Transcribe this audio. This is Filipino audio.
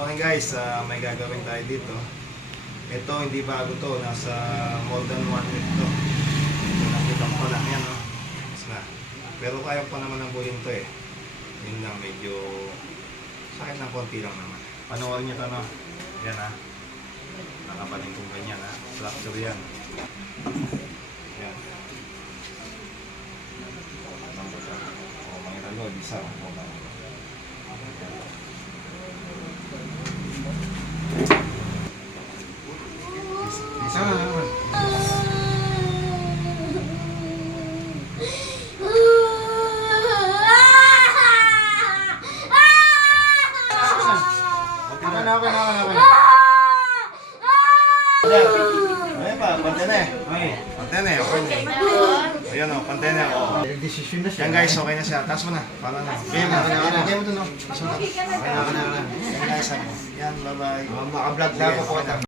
morning guys, may gagawin tayo dito. Ito hindi bago to, nasa more than 1 week to. Nakita ko lang yan, no? Mas na. Pero kaya pa naman ng buhin to eh. Yun lang, medyo sakit ng konti lang naman. Panoorin nyo to, no? Yan ha. Nakapaling kong ganyan ha. Fracture yan. Yan. O, may ralo, isa. Ayan pa, pante na eh. Pante na eh. Ayan o, pante na o. Decision na siya. Yan guys, okay na siya. Taas mo na. Para na. Game mo. Game mo dun o. Taas mo na. Yan guys, ano. Yan, bye-bye. Maka-vlog na ako po.